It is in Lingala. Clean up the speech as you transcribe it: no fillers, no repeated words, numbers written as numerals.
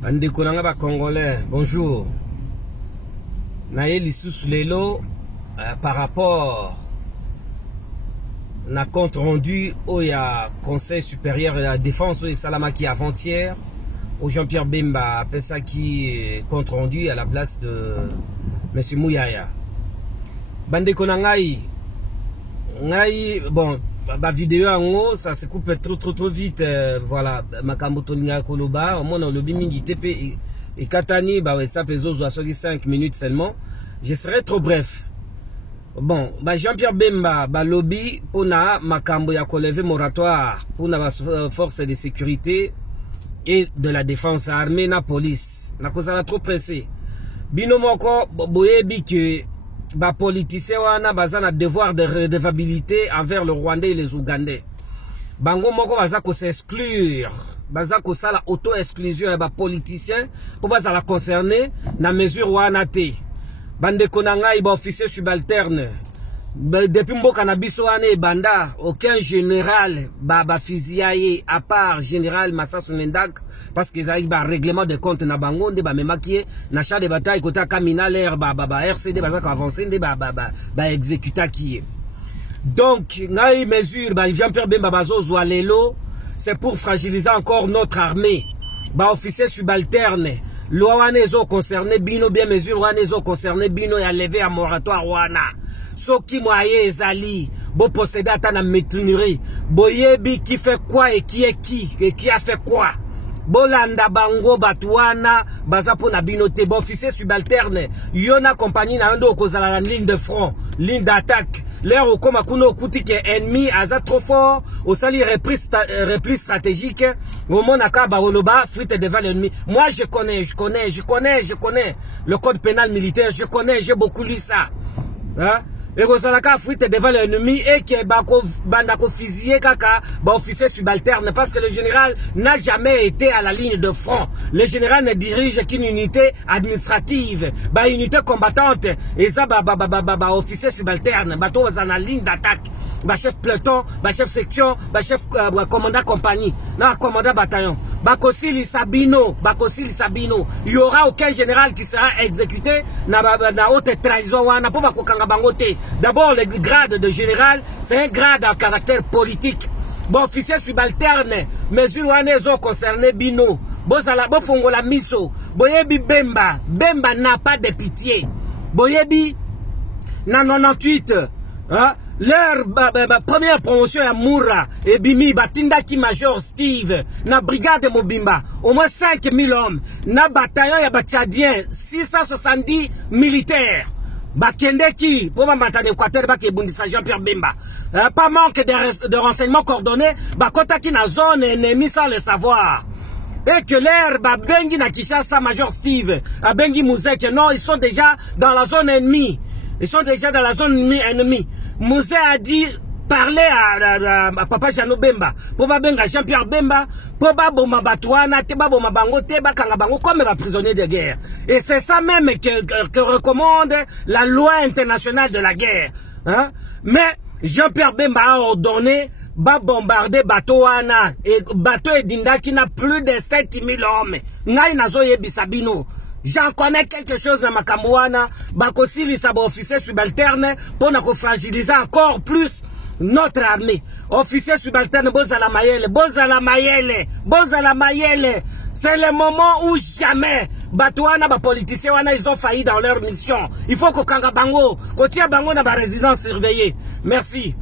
Bande Konanga Congolais, bonjour. Naye Lissous Lelo par rapport na compte rendu au Conseil supérieur de la défense au Salamaki avant-hier au Jean-Pierre Bemba après ça qui compte rendu à la place de Monsieur Mouyaya. Bande Konanga ngai bon ba vidéo en ça se coupe trop vite voilà makambo toninga koloba au moins on le mingi TP et katani ba WhatsApp ezo zo 5 minutes seulement. Je serai trop bref. Bon, Jean-Pierre Bemba lobby pour na makambo ya kolever moratoire pour na force de sécurité et de la défense armée na police. Na kozala trop pressé. Bino moko boyebi que politiciens wana bazana devoir de redevabilité envers le Rwandais et les Ougandais. Bango moko baza ko s'exclure, baza ko sala auto-exclusion ya politiciens pour bazala concerner na mesure wana te. Bande konanga iba officier subalterne. Depuis mboka na biso wana banda aucun général fiziaye à part général Massasu Nendak parce qu'ils arrivent à règlement de compte na bango nde memaki na champ de bataille côté Kamina l'air RCD baza ko avancer nde exécuta qui. Donc ngai mesure Jean-Pierre Bemba bazozwa lelo c'est pour fragiliser encore notre armée. Officier subalterne loi wana ezo concerné bino bien mesure wana ezo concerné bino ya lever à moratoire wana. Soki moye ezali bo posséder atana métinerie boyebi qui fait quoi et qui est qui et qui a fait quoi bolanda bango batuana baza pona binote bo officier subalterne yona compagnie na ndo kozala la ligne de front ligne d'attaque l'air au koma kuno okuti que ennemi aza trop fort au sali repli stratégique au monaka baoloba fuite devant l'ennemi. Moi je connais le code pénal militaire, je connais, j'ai beaucoup lu ça, hein? Et Rosalaka fuite devant l'ennemi et que bandako fusillé kaka officier subalterne parce que le général n'a jamais été à la ligne de front. Le général ne dirige qu'une unité administrative, unité combattante et ça officier subalterne, bato à la ligne d'attaque. Chef peloton, chef section, chef commandant compagnie, commandant bataillon. Bakosili Sabino. Il y aura aucun général qui sera exécuté na haute trahison wana po bakokanga bangote. D'abord le grade de général, c'est un grade à caractère politique. Officier subalterne, mesure wana ezo concerné bino. Bozala bofongola miso. Boyebi Bemba n'a pas de pitié. Boyebi na 98 hein? Leur première promotion à Moura et Bimi Batindaki Major Steve na brigade Mobimba au moins 5000 hommes na bataillon ya Tchadien 670 militaires Bakendeki pour m'entendre Équateur bakebundisa Jean-Pierre Bemba pas manque de renseignements coordonnés bakotaki na zone ennemie sans le savoir et que l'air bengi na Kinshasa Major Steve a bengi Mouzek non ils sont déjà dans la zone ennemie. Mouzé a dit parler à Papa Jano Bemba pour benga Jean-Pierre Bemba pour boma batouana te boma bango te bakanga bango comme prisonnier de guerre. Et c'est ça même que recommande la loi internationale de la guerre, hein? Mais Jean-Pierre Bemba a ordonné bombarder batouana et bateau Edinda qui n'a plus de 7000 hommes. Ngai nazo yebisabino. J'en connais quelque chose dans ma Kamouana, Bakosili Sabo officier subalterne, pour nous fragiliser encore plus notre armée. Officier subalterne, Bozala Mayele. C'est le moment où jamais, Batouana, politiciens, ils ont failli dans leur mission. Il faut que Kanga Bango, Kotia Bango, na résidence surveillée. Merci.